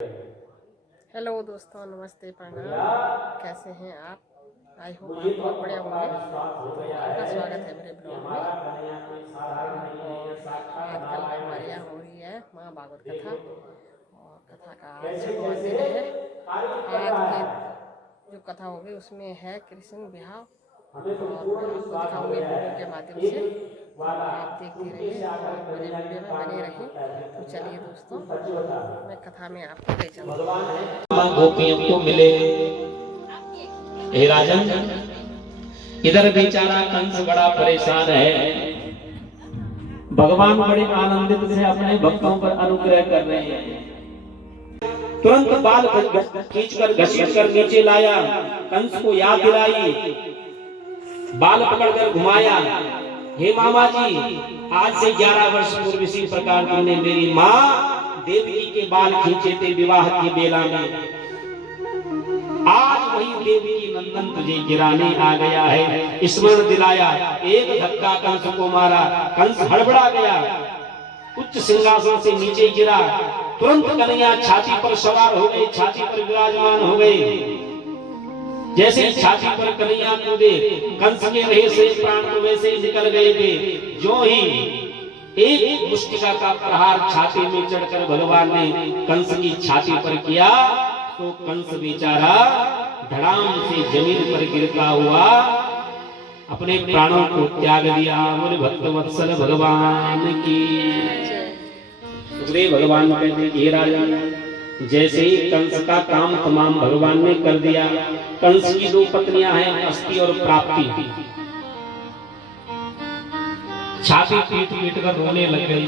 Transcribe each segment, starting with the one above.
Hello दोस्तों, नमस्ते, प्रणाम। कैसे हैं आप? आई होप आप बहुत बढ़िया होंगे। तो आपका स्वागत है मेरे ब्लॉग में। और आजकल हमारे यहाँ हो रही है माँ भागवत कथा, और कथा का आज 6वां दिन है। आज की जो कथा होगी उसमें है कृष्ण विवाह, और मैं आपको दिखाऊंगी वीडियो के माध्यम से। तो आप देखते रहिए और मेरे वीडियो में बने रहें। तो चलिए दोस्तों, मैं कथा में आपको ले चलूँ। गोपियों को मिले। हे राजन, इधर बेचारा कंस बड़ा परेशान है। भगवान बड़े आनंदित से अपने भक्तों पर अनुग्रह कर रहे हैं। तुरंत बाल खींचकर घसीट कर नीचे लाया, कंस को याद दिलाई, बाल पकड़कर घुमाया। हे मामा जी, आज से 11 वर्ष पूर्व इसी प्रकार तुमने मेरी माँ देवकी के बाल खींचे थे विवाह की बेला में। आज वही देवकी नंदन तुझे गिराने आ गया है। स्मरण दिलाया, एक धक्का कंस को मारा। कंस हड़बड़ा गया, उच्च सिंहासन से नीचे गिरा। तुरंत कन्हैया छाती पर सवार हो गए, छाती पर विराजमान हो गए। जैसे ही छाती पर कन्हैया कूदे, कंस के रहे से प्राण तो वैसे ही निकल गए थे। जो ही एक मुष्टिका का प्रहार छाती में चढ़कर भगवान ने कंस की छाती पर किया, तो कंस बेचारा धड़ाम से जमीन पर गिरता हुआ अपने प्राणों को त्याग दिया। बोले भक्तवत्सल भगवान की। सुखदेव भगवान कहते हैं, हे राजन, जैसे ही कंस का काम तमाम भगवान ने कर दिया। कंस की 2 पत्नियां हैं, अस्ति और प्राप्ति। छाती पीट पीट कर रोने लग गई।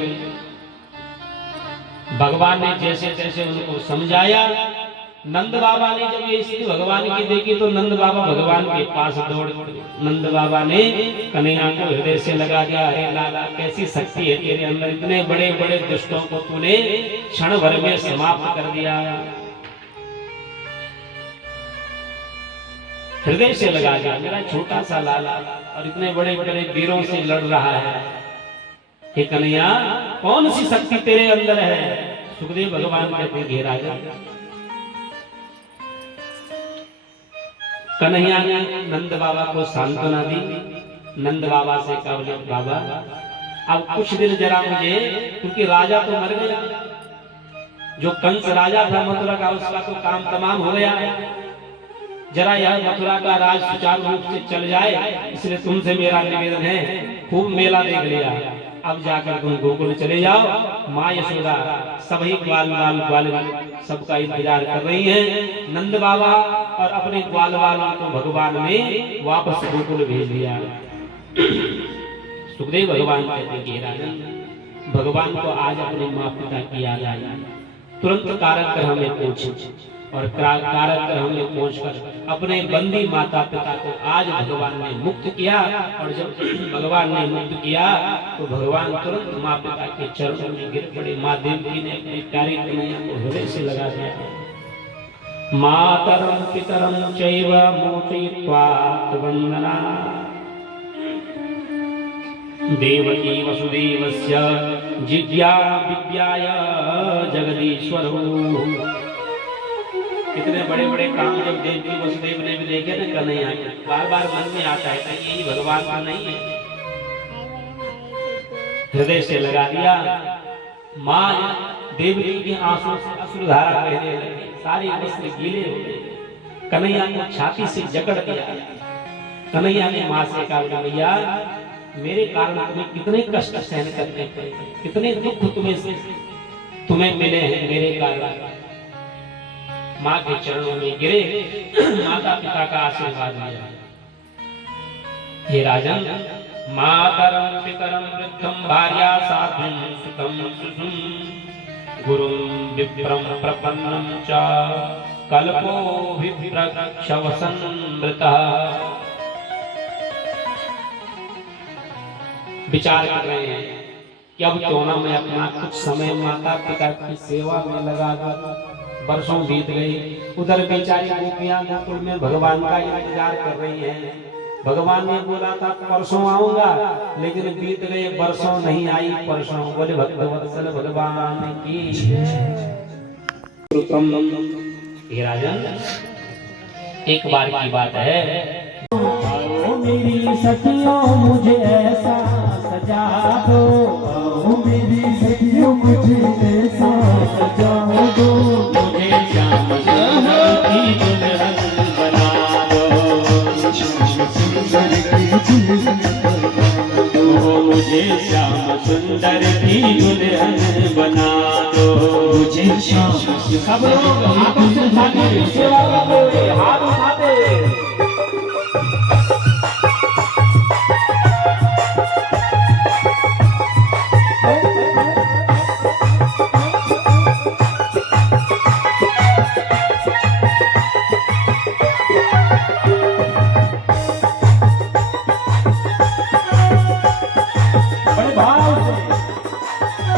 भगवान ने जैसे जैसे उनको समझाया। नंद बाबा ने जब ये स्थिति भगवान की देखी तो नंद बाबा भगवान के पास दौड़। नंद बाबा ने कन्हैया को हृदय से लगा दिया। अरे लाला, कैसी शक्ति है तेरे अंदर, इतने बड़े बड़े दुष्टों को तूने क्षण भर में समाप्त कर दिया। हृदय से लगा दिया, मेरा छोटा सा लाला और इतने बड़े बड़े वीरों से लड़ रहा है। हे कन्हैया, कौन सी शक्ति तेरे अंदर है? सुखदेव भगवान कहते हैं, हे राजा, कन्हैया ने नंद बाबा को सांत्वना दी। नंद बाबा से कहा, बाबा अब कुछ दिन जरा मुझे, क्योंकि राजा तो मर गया, जो कंस राजा था मथुरा का, उसका तो काम तमाम हो गया। जरा यह मथुरा का राज सुचारू रूप से चल जाए, इसलिए तुमसे मेरा निवेदन है, खूब मेला देख लिया, अब जाकर तुम गोकुल चले जाओ। माँ यशोदा सभी ग्वाल सबका इंतजार कर रही हैं। नंद बाबा और अपने ग्वाल वालों को भगवान ने वापस गोकुल भेज दिया। सुखदेव भगवान कहते हैं, राजन, भगवान को आज अपने माँ पिता की याद आई। तुरंत कारक ग्रह में पहुंचे, और कारक ग्रह में पहुंचकर अपने बंदी माता पिता को आज भगवान ने मुक्त किया। और जब भगवान ने मुक्त किया तो भगवान तुरंत माँ पिता के चरणों में गिर पड़े। माँ देवकी ने अपनी प्यारी कन्हैया को हृदय से लगा दिया। मातरम पितरम चैव मोचयित्वा वंदना देवकी वसुदेवस्य जिज्ञा विद्याय जगदीश्वरो। इतने बड़े बड़े काम जब देवकी वसुदेव ने भी देखे ना कन्हैया, बार बार मन में आता है कि यही भगवान का नहीं है। हृदय से लगा दिया। माँ देवकी के आंसू से अश्रुधारा बहने लगी, सारे वस्त्र गीले हो गए। कन्हैया को छाती से जकड़ दिया। कन्हैया ने माँ से कहा, भैया मेरे कारण तुम्हें कितने कष्ट सहन करने पड़े, कितने दुख तुम्हें मिले हैं मेरे कारण। माँ के चरणों में गिरे, माता पिता का आशीर्वाद लिया। हे राजन, मातरम पितरम वृद्धम भार्या साधुम सुतम सुषुम गुरुम विप्रम प्रपन्नम च कल्पो विप्रक्षवसन्मृतः। विचार कर रहे हैं कि अब क्यों ना मैं अपना कुछ समय माता पिता की सेवा में लगा दूं। वर्षों बीत गए। उधर बेचारी गोपियां गोकुल में भगवान का इंतजार कर रही हैं। भगवान ने बोला था परसों आऊंगा, लेकिन बीत गए वर्षों, नहीं आई परसों। बोले भक्तवत्सल भगवान की। हे राजन, एक बार की बात है, आओ मेरी सखियों मुझे ऐसा सजा दो, आओ मेरी सखियों मुझे ऐसा सजा दो, मुझे श्याम सुंदर की दुल्हन बना दो, मुझे श्याम सुंदर की दुल्हन बना दो, मुझे श्याम। सब लोग हाथों से उठाते, सेवा करते, हाथ उठाते। बड़े भाव से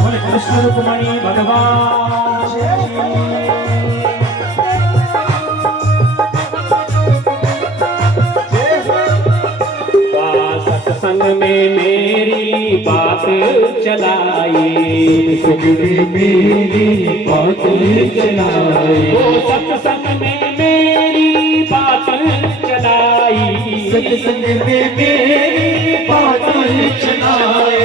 बोले कृष्ण रुक्मणी भगवान सत्संग में मेरी बात चलाई, मेरी बात चलाई, सत्संग में मेरी बात चलाई, सत्संग में मेरी बात चलाई,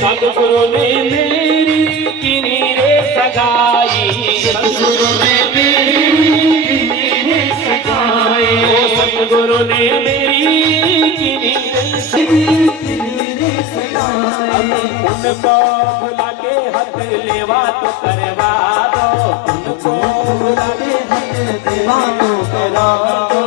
सतगुरु ने मेरी किनी रे सगाई, सतगुरु ने मेरी किनी रे सगाई, सतगुरु ने मेरी किनी रे सगाई, उनको बुला के हाथ लेवा तो करवा दो, उनको बुला के हाथ लेवा तो करा दो,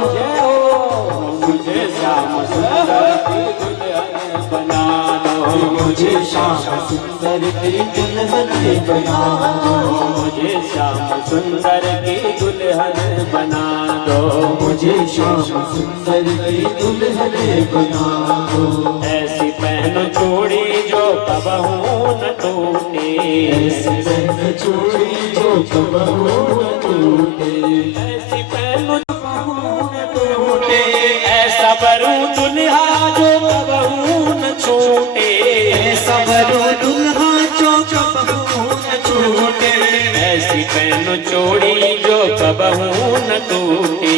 मुझे श्याम सुंदर की दुल्हन बना दो, मुझे श्याम सुंदर की दुल्हन बना दो, मुझे श्याम सुंदर की दुल्हन बना दो, मुझे श्याम सुंदर की दुल्हन बना दो, ऐसी पहनो चूड़ी जो कबहू न टूटे, ऐसी पहनो चूड़ी जो कबहू न टूटे, ऐसी पहनो कबहू न टूटे, ऐसा बरू दुल्हा जो कबहू न छूटे, ऐसा बरू दुल्हा जो कबहू न छूटे, ऐसी पहनो चूड़ी जो कबहू न टूटे,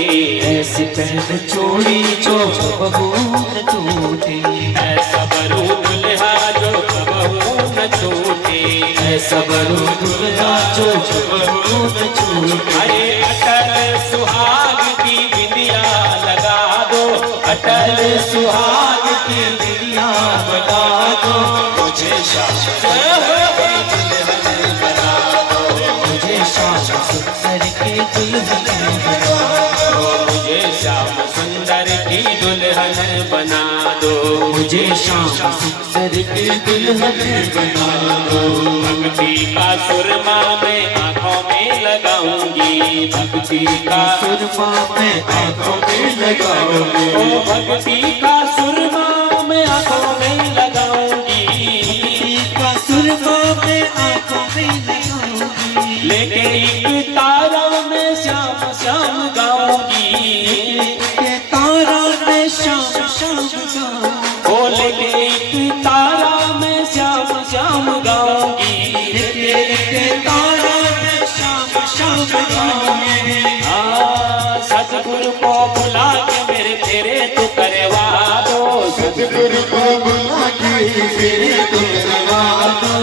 ऐसी पहनो चूड़ी जो कबहू न टूटे, ऐसा बरू दुल्हा जो कबहू न छूटे, ऐसा बरू दुल्हा जो कबहू न छूटे, अरे अटल सुहाग की बिंदिया लगा दो, अटल सुहाग की बिंदिया लगा दो, मुझे श्याम सुंदर की दुल्हन बना दो, मुझे श्याम सुंदर की दुल्हन बना दो, मुझे श्याम सुंदर की दुल्हन बना दो, मुझे श्याम सुंदर की दुल्हन बना दो, भक्ति का सुरमा मैं आंखों में लगाऊंगी, भक्ति का सुरमा मैं आंखों में लगाऊंगी, ओ भक्ति का सुरमा मैं आंखों में लगाऊंगी, का सुरमा मैं आंखों में लगाऊंगी, लेके एक तारा में श्याम श्याम गाऊंगी, तारा में श्याम श्याम गाऊंगी, ओ लेके एक तारा में श्याम श्याम गाऊंगी, तारा में श्याम श्याम गाऊंगी, सतगुरु को बुला के मेरे तेरे तो करवा दो, सतगुरु को बुला के मेरे तो करवा दो,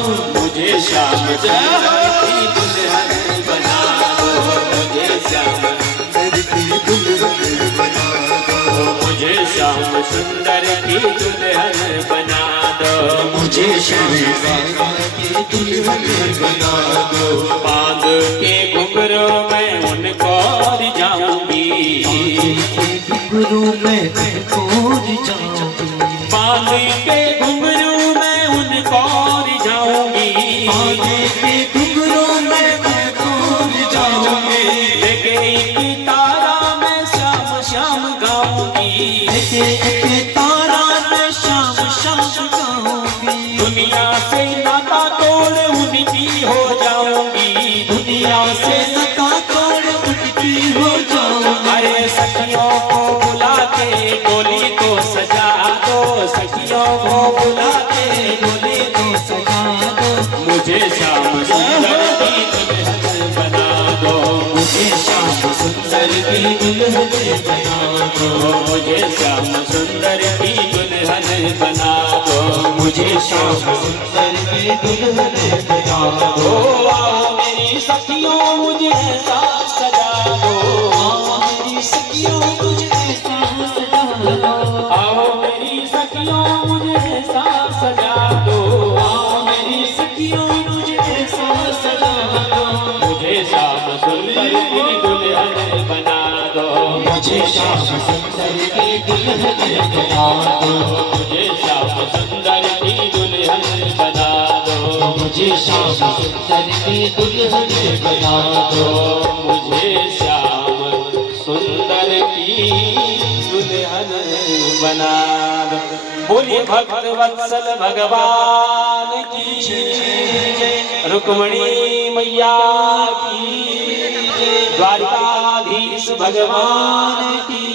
मुझे श्याम सुंदर की दुल्हन बना दो, मुझे श्याम सुंदर की दुल्हन बना दो, मुझे श्याम सुंदर की दुल्हन बना दो, मुझे श्याम सुंदर की दुल्हन बना दो, बांध के घुंघरू में उनको रिझाऊंगी, घुंघरू में उनको रिझाऊंगी, बांध के घुंघरू में उनको रिझाऊंगी, बांध के घुंघरू में उनको रिझाऊंगी, लेके एक तारा में श्याम श्याम गाऊंगी, लेके एक तारा में श्याम श्याम गाऊंगी, दुनिया से नाता तोड़ उनकी हो जाऊंगी, दुनिया से नाता तोड़ उनकी हो जाऊंगी, अरे सखियों को बुला के डोली को सजा दो, सखियों को बुला के डोली को सजा दो, मुझे श्याम सुंदर की दुल्हन बना दो, की दुल्हन बना दो, मुझे श्याम सुंदर की दुल्हन बना दो, मुझे श्याम सुंदर की दुल्हन बना दो। आओ मेरी सखियों मुझे ऐसा सजा दो, आओ मेरी सखियों मुझे ऐसा सजा दो, आओ मेरी सखियों मुझे ऐसा सजा दो, आओ मेरी सखियों मुझे ऐसा सजा दो, मुझे श्याम सुंदर की दुल्हन बना दो, मुझे श्याम सुंदर की दुल्हन बना दो, मुझे श्याम सुंदर की दुल्हन बना दो, मुझे श्याम सुंदर की दुल्हन बना दो, मुझे श्याम सुंदर की दुल्हन बना दो। बोलिए भक्त वत्सल भगवान की, रुक्मणी मैया की, द्वारकाधीश भगवान की,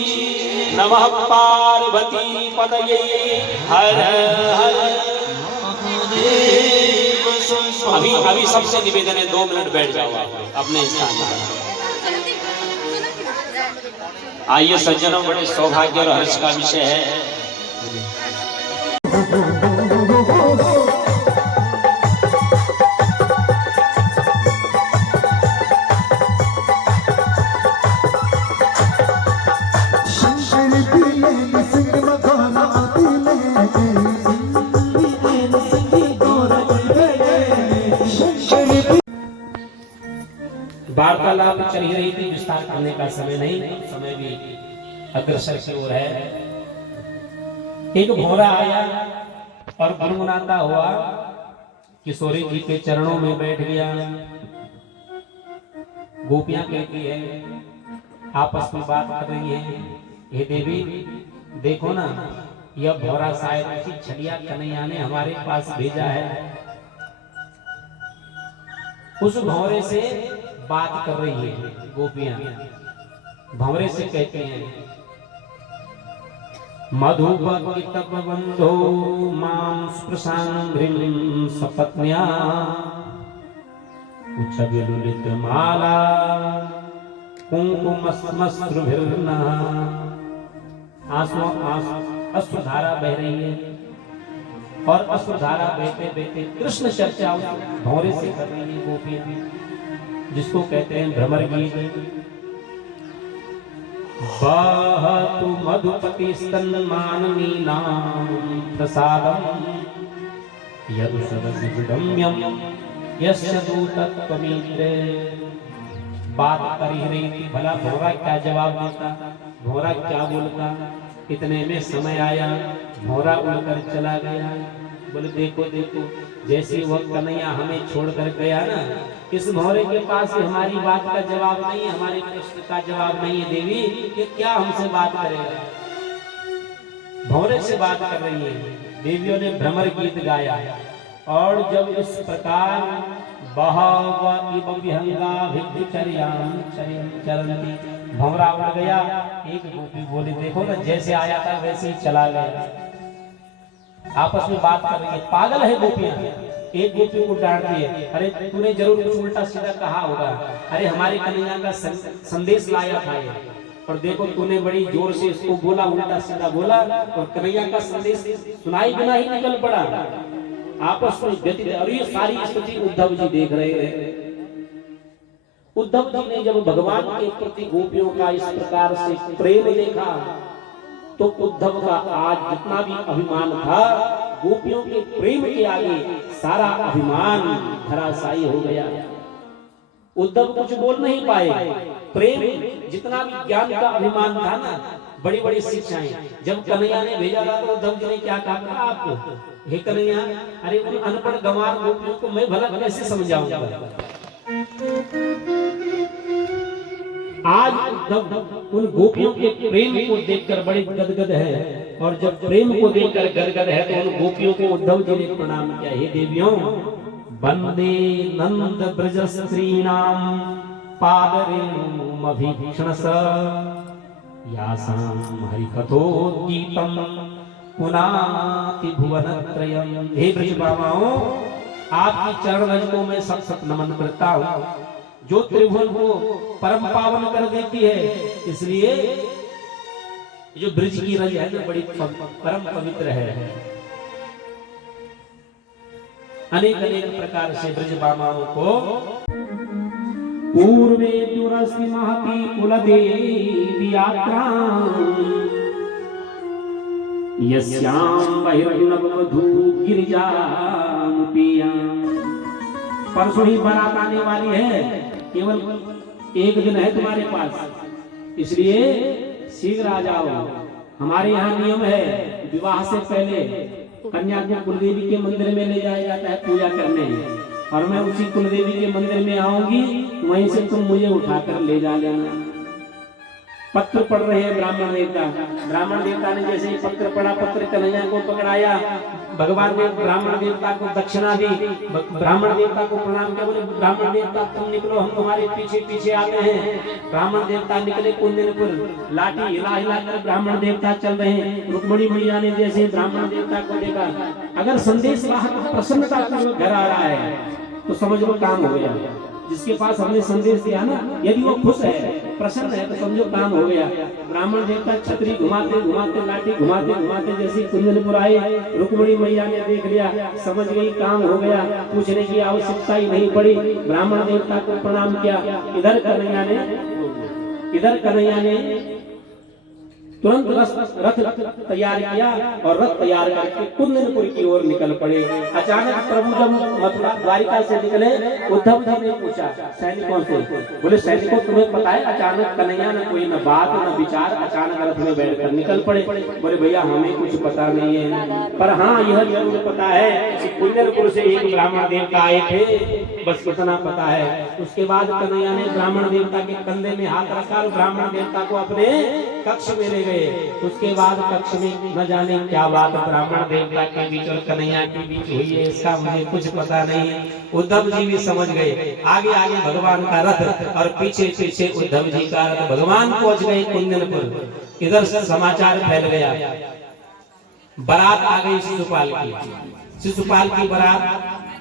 नमः पार्वती पतये हर हर। अभी सबसे निवेदन है 2 मिनट बैठ जाओ अपने स्थान पर। आइए सज्जनों, बड़े सौभाग्य और हर्ष का विषय है। वार्तालाप चल ही रही थी, विस्तार करने का समय नहीं, समय भी अग्रसर की ओर है। एक भौरा आया और गुनगुनाता हुआ किशोरी जी के चरणों में बैठ गया। गोपियां कहती है, आपस में बात कर रही है, हे देवी देखो ना, यह भौरा शायद उसी छलिया कन्हैया ने हमारे पास भेजा है। उस भौरे से बात कर रही है गोपियां। भंवरे से कहते हैं, मधुपकितप बंधो मां स्पृशांघ्रिं सपत्न्या उच्चविलुलित माला कुंकुमस्मश्रुभिर्नः। अश्रुधारा बह रही है और अश्रुधारा बहते बहते कृष्ण चर्चा भंवरे से कर रही है गोपियां, जिसको कहते हैं भ्रमर गीत। बहतु मधुपति स्तन्माननीनां प्रसादं यदु सदसि विडम्यं यस्य दूतत्वमीत्रे। बात कर ही रही थी, भला भौरा क्या जवाब देता, भौरा क्या बोलता। इतने में समय आया, भौरा उड़कर चला गया। बोले देखो देखो, जैसे वह कन्हैया हमें छोड़कर गया ना, इस भौरे के पास हमारी बात का जवाब नहीं है, हमारे प्रश्न का जवाब नहीं है। देवी ये क्या हमसे बात करेगा? भौरे से बात कर रही है। देवियों ने भ्रमर गीत गाया और जब इस प्रकार बहव इव विहंगा भिक्षचर्यां चरन्ति, भंवरा उड़ गया। एक गोपी बोली देखो ना, जैसे आया था वैसे ही चला गया। आपस में बात कर रही है, पागल है गोपियां। एक गोपी को डांटती है, अरे तूने जरूर कुछ उल्टा सीधा कहा होगा, अरे हमारे कन्हैया का संदेश लाया था ये, और देखो तूने बड़ी जोर से इसको बोला, उल्टा सीधा बोला, और कन्हैया का संदेश सुनाई बिना ही निकल पड़ा। आपस में व्यतीत, और ये सारी स्थिति उद्धव जी देख रहे हैं। उद्धव जी ने जब भगवान के प्रति गोपियों का इस प्रकार से प्रेम देखा, तो उद्धव का आज जितना भी अभिमान था, गोपियों के प्रेम के आगे सारा अभिमान धराशायी हो गया। उद्धव कुछ बोल नहीं पाए। प्रेम, जितना भी ज्ञान का अभिमान था ना, बड़ी बड़ी शिक्षाएं, जब कन्हैया ने भेजा था तो उद्धव जी ने क्या कहा आपको, हे कन्हैया, अरे उन अनपढ़ गंवार गोपियों को मैं भला कैसे समझाऊंगा। आज उद्धव उन गोपियों के प्रेम को देखकर बड़े गदगद है, और जब प्रेम को देखकर गदगद है तो उन गोपियों को उद्धव जी ने प्रणाम किया। हे देवियों, वंदे नंद ब्रज स्त्रीणां पादरेणुमभीक्षणस यासां हरिकथोद्गीतं पुनाति भुवनत्रयम्। हे ब्रज बाबाओं, आपकी चरण रज को मैं सत सत नमन करता हूँ। जो त्रिभुवन को परम पावन कर देती है। इसलिए जो ब्रज की रज है ना बड़ी परम पवित्र है। अनेक अनेक प्रकार से ब्रज बामाओं को पूर्वे तुरसी महती कुलदेवी यात्रा यस्याम बहिर्नववधू गिरिजानुपिया। परसों ही बारात आने वाली है, केवल एक दिन है तुम्हारे पास, इसलिए शीघ्र आ जाओ। हमारे यहाँ नियम है विवाह से पहले कन्या को कुलदेवी के मंदिर में ले जाया जाता है पूजा करने, और मैं उसी कुलदेवी के मंदिर में आऊंगी, वहीं से तुम मुझे उठाकर ले जा लेना। पत्र पढ़ रहे हैं ब्राह्मण देवता। ब्राह्मण देवता ने जैसे ही पत्र पढ़ा, पत्र कन्हैया को पकड़ाया, भगवान ने ब्राह्मण देवता को दक्षिणा दी, ब्राह्मण देवता को प्रणाम किया, बोले ब्राह्मण देवता तुम निकलो, हम तुम्हारे पीछे पीछे आते हैं। ब्राह्मण देवता निकले कुंदनपुर, लाठी हिला हिला कर ब्राह्मण देवता चल रहे हैं। रुक्मिणी मैया ने जैसे ब्राह्मण देवता को देखा, अगर संदेश वाहक प्रसन्नता पूर्वक घर आ रहा है तो समझ लो काम हो गया। जिसके पास हमने संदेश दिया ना, यदि वो खुश है, प्रसन्न है, तो समझो काम हो गया। ब्राह्मण देवता छतरी घुमाते घुमाते, लाठी घुमाते घुमाते जैसे कुंदनपुर आए, रुक्मिणी मैया ने देख लिया, समझ गई काम हो गया, पूछने की आवश्यकता ही नहीं पड़ी। ब्राह्मण देवता को प्रणाम किया। इधर कन्हैया ने तुरंत रथ तैयार किया और रथ तैयार करके कुंदनपुर की ओर निकल पड़े। अचानक प्रभु जब मथुरा द्वारिका से निकले, उद्धव जी ने पूछा सैनिकों से, बोले सैनिकों तुम्हें पता है अचानक कन्हैया ने कोई न बात न विचार, अचानक रथ में बैठकर निकल पड़े। बोले भैया हमें कुछ पता नहीं है, पर हाँ यह जरूर पता है कि कुंदनपुर से एक ब्राह्मण देवता आए थे, बस इतना पता है। उसके बाद कन्हैया ने ब्राह्मण देवता के कंधे में हाथ रखा और ब्राह्मण देवता को अपने कक्ष में ले गए। उसके बाद कक्ष में न जाने क्या बात ब्राह्मण देवता के बीच और कन्हैया के बीच हुई है, इसका मुझे कुछ पता नहीं। उद्धव जी भी समझ गए। आगे आगे भगवान का रथ और पीछे पीछे उद्धव जी का रथ। भगवान पहुंच गए कुंदनपुर। इधर समाचार फैल गया, बारात आ गई शिशुपाल की। शिशुपाल की बारात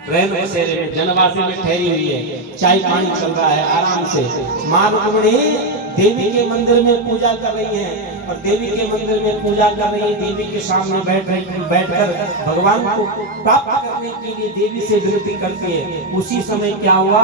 रैन बसेरे में जनवासी में ठहरी हुई है, चाय पानी चल रहा है आराम से। मां रुक्मिणी देवी के मंदिर में पूजा कर रही है, और देवी के मंदिर में पूजा कर रही है, देवी के सामने बैठकर भगवान को प्राप्त करने के लिए देवी से विनती करती है। उसी समय क्या हुआ,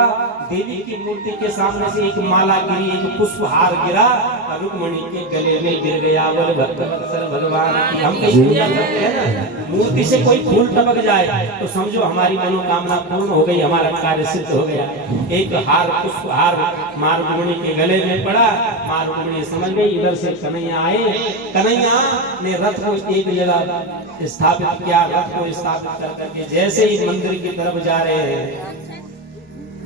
देवी की मूर्ति के सामने से एक माला गिरी, एक पुष्पहार गिरा और रुक्मिणी के गले में गिर गया। बोले भक्तवत्सल भगवान की हम कहीं पूजा करते हैं ना, मूर्ति से कोई फूल टपक जाए तो समझो हमारी मनोकामना पूर्ण हो गई, हमारा कार्य सिद्ध हो गया। एक हार पुष्पहार मां रुक्मिणी के गले में पड़ा। मां रुक्मिणी समझ गई, इधर से कन्हैया आए। कन्हैया ने रथ को एक जगह स्थापित किया। रथ को स्थापित करके जैसे ही मंदिर की तरफ जा रहे हैं,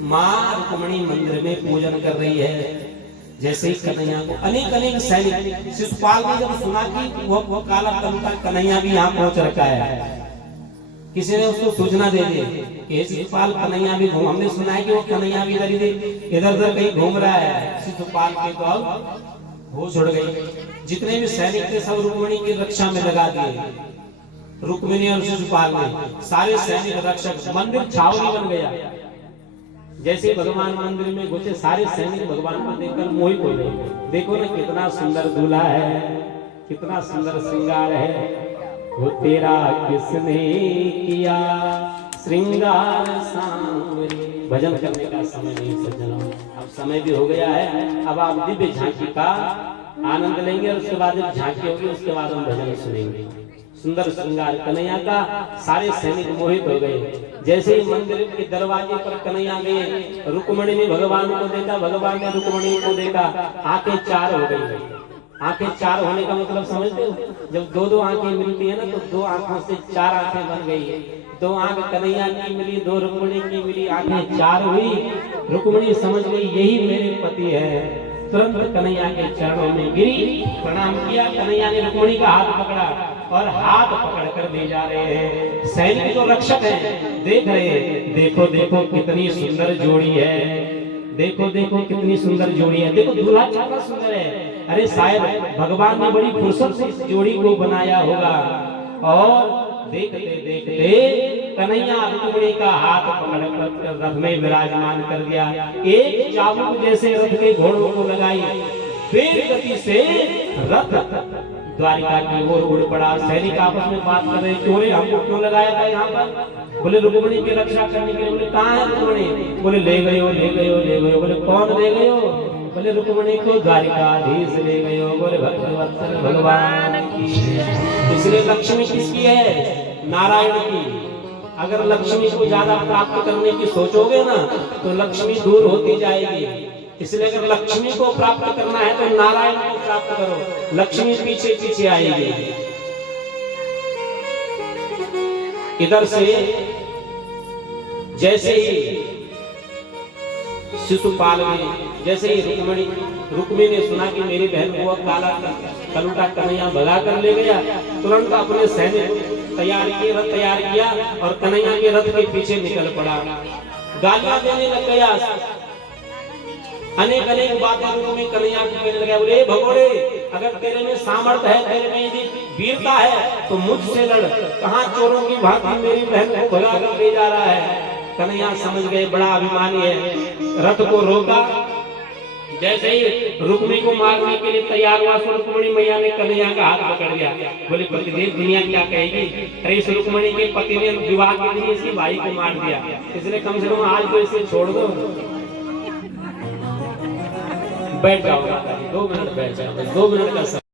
मां रुक्मिणी मंदिर में पूजन कर रही है। जैसे ही कन्हैया को अनेक अनेक सैनिक, शिशुपाल ने जब सुना कि वो काला तंका कन्हैया भी यहाँ पहुंच रखा है, किसी ने उसको सूचना दे दी कि शिशुपाल कन्हैया भी घूम, हमने सुना है कि वो कन्हैया भी इधर उधर कहीं घूम रहा है। शिशुपाल के तो अब होश उड़ गई। जितने भी सैनिक थे सब रुक्मिणी की रक्षा में लगा दिए। रुक्मिणी और शिशुपाल ने सारे सैनिक रक्षक, मंदिर छावनी बन गया। जैसे भगवान मंदिर में घुसे, सारे सैनिक भगवान को देखकर मोहित हो गए। देखो ना कितना सुंदर दूल्हा है, कितना सुंदर श्रृंगार है। वो तेरा किसने किया श्रृंगार सांवरे। भजन करने का समय नहीं सज्जनों, अब समय भी हो गया है। अब आप दिव्य झांकी का आनंद लेंगे और उसके बाद जब झांकी होगी उसके बाद हम भजन सुनेंगे। सुंदर श्रृंगार कन्हैया का, सारे सैनिक मोहित हो गए। जैसे ही मंदिर के दरवाजे पर कन्हैया गए, रुक्मिणी ने भगवान को देखा, भगवान ने रुक्मिणी को देखा। आंखें चार हो गई। आंखें चार होने का मतलब समझते हो, जब दो दो आंखें मिलती है ना तो दो आंखों से चार आंखें बन गई। दो आंख कन्हैया की मिली, दो रुक्मिणी की मिली, आंखें चार हुई। रुक्मिणी समझ गई यही मेरे पति है। तुरंत कन्हैया के चरणों में गिरी, प्रणाम किया। कन्हैया ने रुक्मिणी का हाथ पकड़ा और हाथ पकड़कर ले जा रहे हैं। सैनिक जो रक्षक हैं देख रहे हैं, देखो देखो कितनी सुंदर जोड़ी है, देखो देखो कितनी सुंदर जोड़ी है, देखो दूल्हा कितना सुंदर है। अरे शायद भगवान ने बड़ी फुर्सत से इस जोड़ी को बनाया होगा। और देखते देखते कन्हैया रुक्मिणी का हाथ पकड़ रथ में विराजमान कर दिया। एक चाबुक जैसे रथ के घोड़ों को लगाई, तेज गति से रथ द्वारिका की ओर उड़ पड़ा। सैनिक आपस में बात कर रहे, चोरे हमको क्यों लगाया था यहाँ पर? बोले रुक्मिणी की रक्षा करने के लिए। बोले कहाँ है रुक्मिणी? बोले ले गए हो, ले गए हो, ले गए हो। बोले कौन ले गए हो? बोले रुक्मिणी को द्वारिकाधीश ले गए हो। बोले भक्तवत्सल भगवान की। इसलिए लक्ष्मी किसकी है? नारायण की। अगर लक्ष्मी को ज्यादा प्राप्त करने की सोचोगे ना तो लक्ष्मी दूर होती जाएगी। इसलिए अगर लक्ष्मी को प्राप्त करना है तो नारायण को प्राप्त करो, लक्ष्मी पीछे पीछे आएगी। इधर से जैसे ही शिशुपाल ने, जैसे ही रुक्मिणी ने सुना कि मेरी बहन को काला कलूटा कन्हैया भगा कर ले गया, तुरंत अपने सैनिक तैयार किए, रथ तैयार किया और कन्हैया के रथ के पीछे निकल पड़ा। गालियां देने लग गया, अनेक अनेक बातें रूप में कन्हैया को कहने लगा। बोले भगोड़े, अगर तेरे में सामर्थ्य है, तेरे में यदि वीरता है तो मुझसे लड़। कहां चोरों की भांति मेरी बहन को भगा कर ले जा रहा है? कन्हैया समझ गए बड़ा अभिमानी है, रथ को रोका। जैसे ही रुक्मिणी को मारने के लिए तैयार हुआ तो रुक्मिणी मैया ने कन्हैया का हाथ पकड़ लिया। बोले प्रतिदेश दुनिया क्या कहेगी? अरे इस रुक्मिणी के पति ने विवाह के लिए इसकी भाई को मार दिया, इसलिए कम से कम आज तो इसे छोड़ दो। बैठ जाओ, 2 मिनट बैठ जाओ, 2 मिनट का